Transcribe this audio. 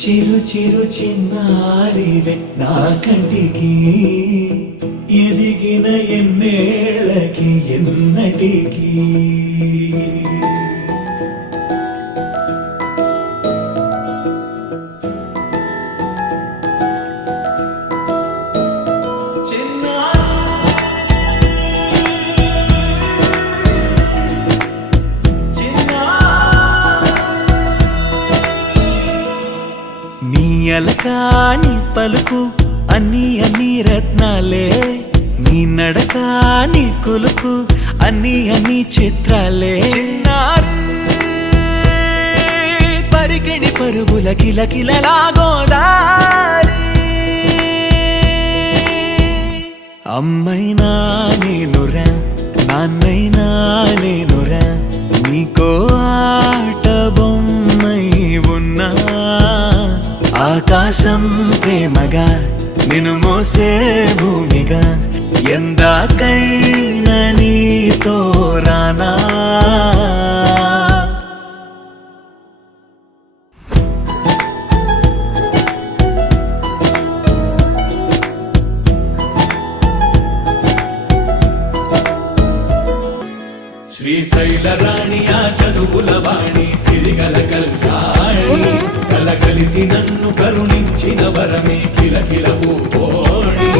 చిరు చిరు చిన్నారివే నా కంటికి ఎదిగిన ఎన్నేళ్ళకి ఎన్నటికి నీ అలకాని పలుకు అన్ని అన్ని రత్నాలే నీ నడకాని కులుకు అన్ని అన్ని చిత్రాలే చిన్నారు పరికిణి పరుగుల కిలకిలలాగోదారి అమ్మైనా నేనురా నాన్నైనా నేనురా నీకో ఆట బొమ్మై ఉన్నా ఆకాశం ప్రేమగా నిన్ను మోసే భూమిగా ఎందాకైనా నీతో రానా శ్రీశైల రాణి ఆ చదువుల వాణి సిరిగల కల్యాణి కలగలిసి నన్ను కరుణించిన వరమే కిలకిల పూకోణి